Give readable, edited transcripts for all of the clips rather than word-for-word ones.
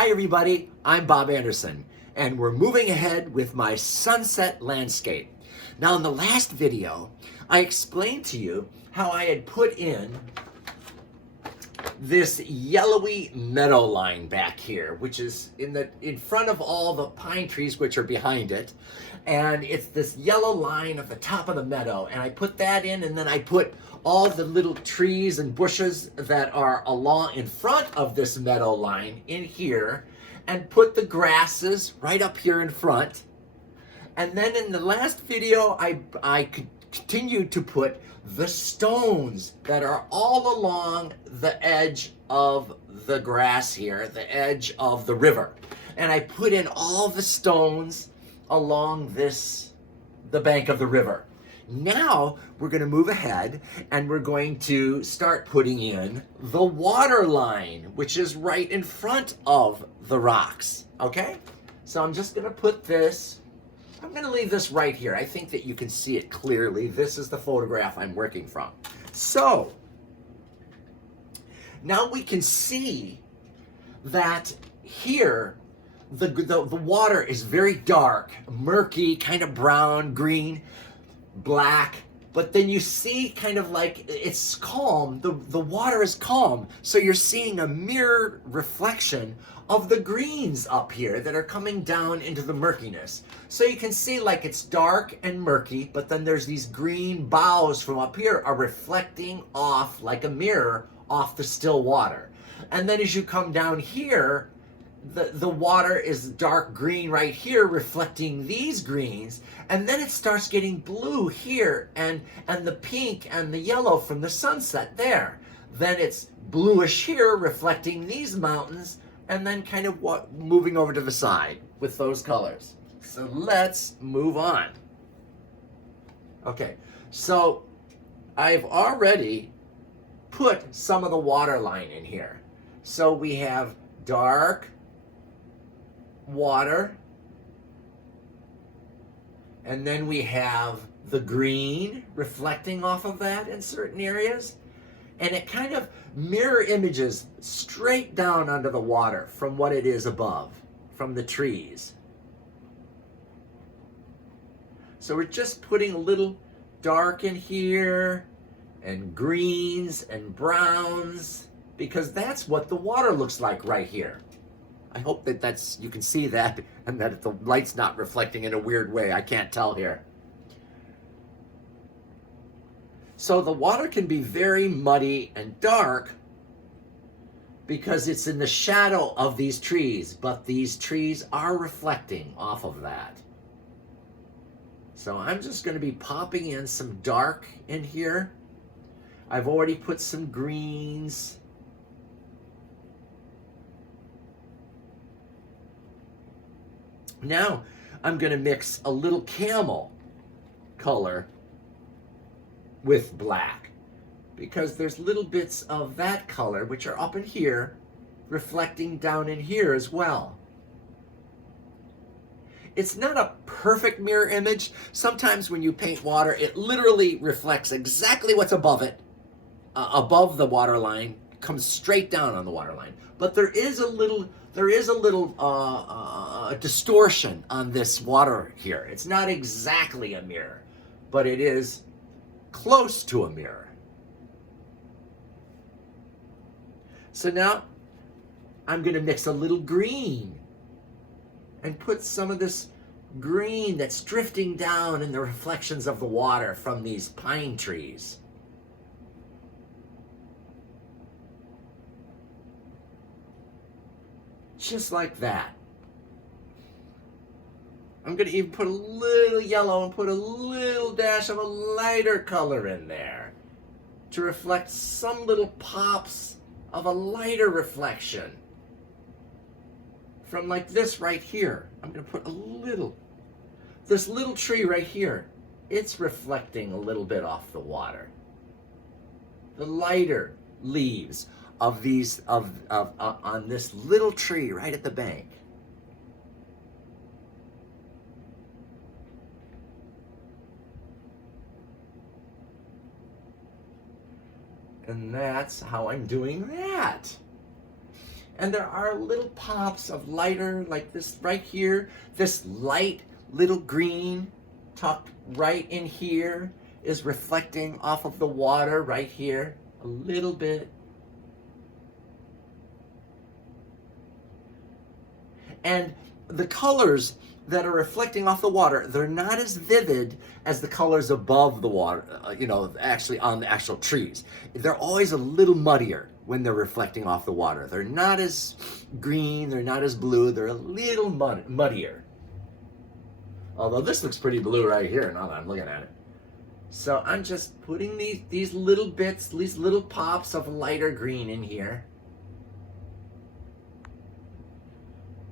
Hi everybody, I'm Bob Anderson, and we're moving ahead with my sunset landscape. Now in the last video, I explained to you how I had put in this yellowy meadow line back here, which is in front of all the pine trees which are behind it. And it's this yellow line at the top of the meadow, and I put that in, and then I put all the little trees and bushes that are along in front of this meadow line in here, and put the grasses right up here in front. And then in the last video, I continued to put the stones that are all along the edge of the grass here, the edge of the river. And I put in all the stones along the bank of the river. Now we're going to move ahead and we're going to start putting in the water line, which is right in front of the rocks. Okay? So I'm just going to put this, I'm going to leave this right here. I think that you can see it clearly. This is the photograph I'm working from. So now we can see that here the water is very dark, murky, kind of brown, green, black, but then you see kind of like it's calm. The water is calm, so you're seeing a mirror reflection of the greens up here that are coming down into the murkiness. So you can see like it's dark and murky, but then there's these green boughs from up here are reflecting off like a mirror off the still water. And then as you come down here, the water is dark green right here reflecting these greens, and then it starts getting blue here and the pink and the yellow from the sunset there. Then it's bluish here reflecting these mountains, and then kind of moving over to the side with those colors. So let's move on. Okay, so I've already put some of the water line in here. So we have dark water, and then we have the green reflecting off of that in certain areas, and it kind of mirror images straight down under the water from what it is above, from the trees. So we're just putting a little dark in here and greens and browns, because that's what the water looks like right here. I hope that you can see that, and that the light's not reflecting in a weird way. I can't tell here. So the water can be very muddy and dark because it's in the shadow of these trees, but these trees are reflecting off of that. So I'm just going to be popping in some dark in here. I've already put some greens. Now I'm going to mix a little camel color with black, because there's little bits of that color which are up in here reflecting down in here as well. It's not a perfect mirror image. Sometimes when you paint water, it literally reflects exactly what's above it, above the water line, comes straight down on the water line. But there is a little distortion on this water here. It's not exactly a mirror, but it is close to a mirror. So now I'm going to mix a little green and put some of this green that's drifting down in the reflections of the water from these pine trees. Just like that. I'm going to even put a little yellow and put a little dash of a lighter color in there to reflect some little pops of a lighter reflection from like this right here. I'm going to put this little tree right here. It's reflecting a little bit off the water. The lighter leaves of these on this little tree right at the bank. And that's how I'm doing that. And there are little pops of lighter, like this right here, this light little green tucked right in here is reflecting off of the water right here a little bit. And the colors that are reflecting off the water, they're not as vivid as the colors above the water, actually on the actual trees. They're always a little muddier when they're reflecting off the water. They're not as green, they're not as blue, they're a little muddier. Although this looks pretty blue right here now that I'm looking at it. So I'm just putting these little bits, these little pops of lighter green in here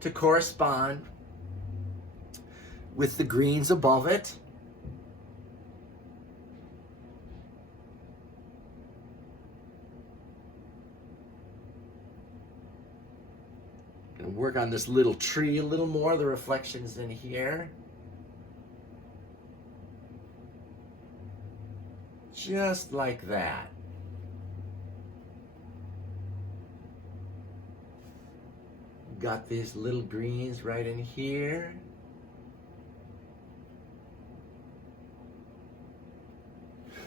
to correspond with the greens above it. Gonna work on this little tree a little more, the reflections in here. Just like that. Got these little greens right in here.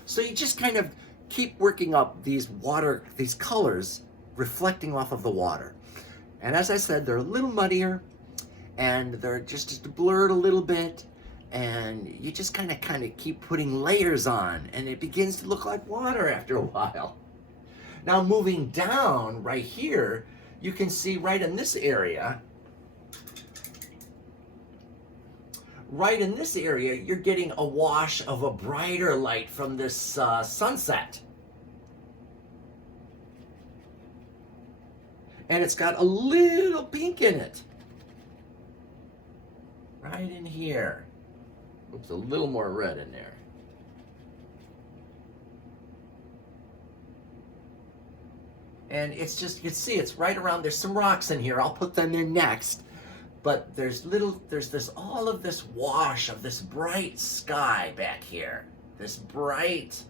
So you just kind of keep working up these colors reflecting off of the water. And as I said, they're a little muddier and they're just blurred a little bit. And you just kind of keep putting layers on and it begins to look like water after a while. Now moving down right here, you can see right in this area, you're getting a wash of a brighter light from this sunset. And it's got a little pink in it. Right in here. Oops, a little more red in there. And it's just, you can see it's right around, there's some rocks in here. I'll put them in next. But there's all of this wash of this bright sky back here. This bright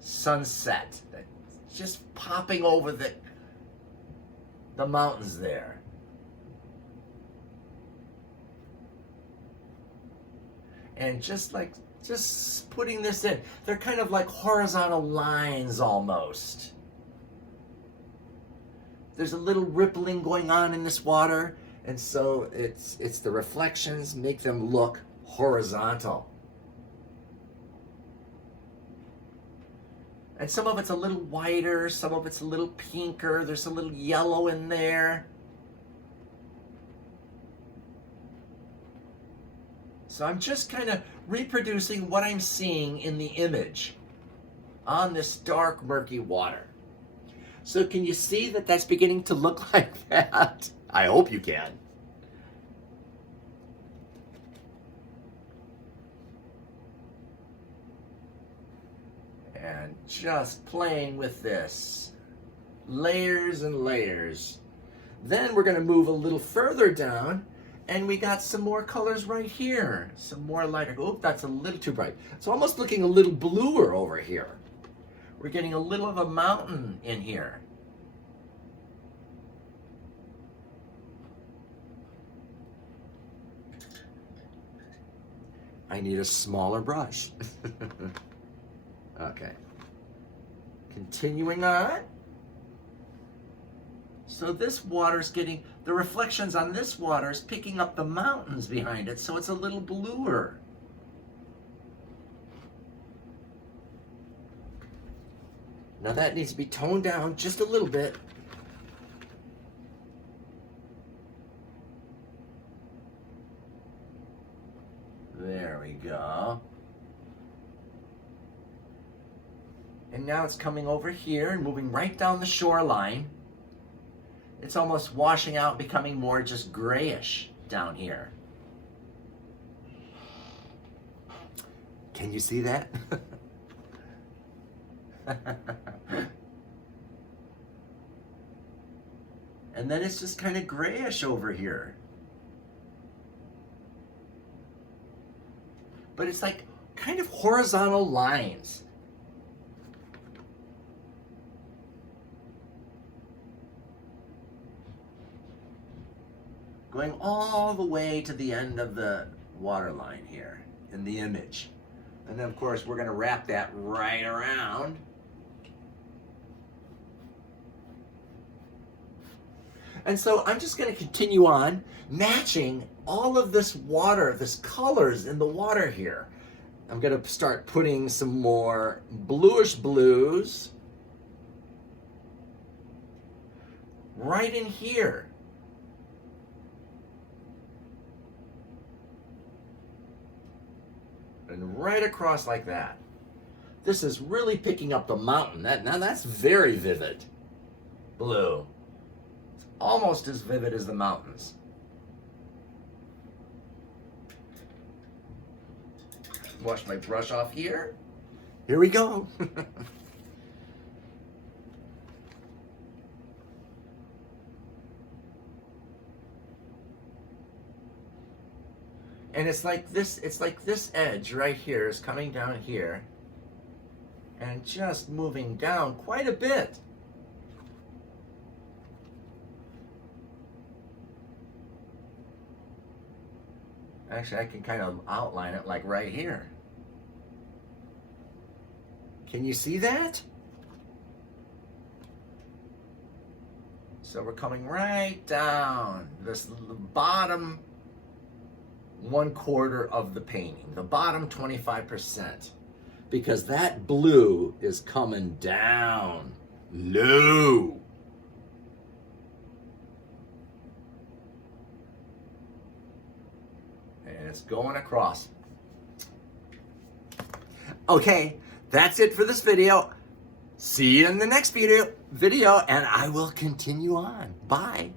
sunset that's just popping over the mountains there. And just putting this in, they're kind of like horizontal lines almost. There's a little rippling going on in this water, and so it's the reflections make them look horizontal. And some of it's a little whiter, some of it's a little pinker, there's a little yellow in there. So I'm just kind of reproducing what I'm seeing in the image on this dark, murky water. So can you see that that's beginning to look like that? I hope you can. And just playing with this. Layers and layers. Then we're going to move a little further down. And we got some more colors right here. Some more lighter. Oh, that's a little too bright. It's almost looking a little bluer over here. We're getting a little of a mountain in here. I need a smaller brush. Okay. Continuing on. So this water's getting, the reflections on this water is picking up the mountains behind it, so it's a little bluer. Now that needs to be toned down just a little bit. There we go. And now it's coming over here and moving right down the shoreline. It's almost washing out, becoming more just grayish down here. Can you see that? And then it's just kind of grayish over here. But it's like kind of horizontal lines. going all the way to the end of the water line here in the image. And then of course we're going to wrap that right around. And so I'm just going to continue on matching all of this water, this colors in the water here. I'm going to start putting some more bluish blues right in here. And right across like that. This is really picking up the mountain. Now that's very vivid blue. It's almost as vivid as the mountains. Wash my brush off here. Here we go. And it's like this edge right here is coming down here and just moving down quite a bit. Actually, I can kind of outline it like right here. Can you see that? So we're coming right down this bottom 1/4 of the painting, the bottom 25%, because that blue is coming down low. And it's going across. Okay, that's it for this video. See you in the next video, and I will continue on. Bye.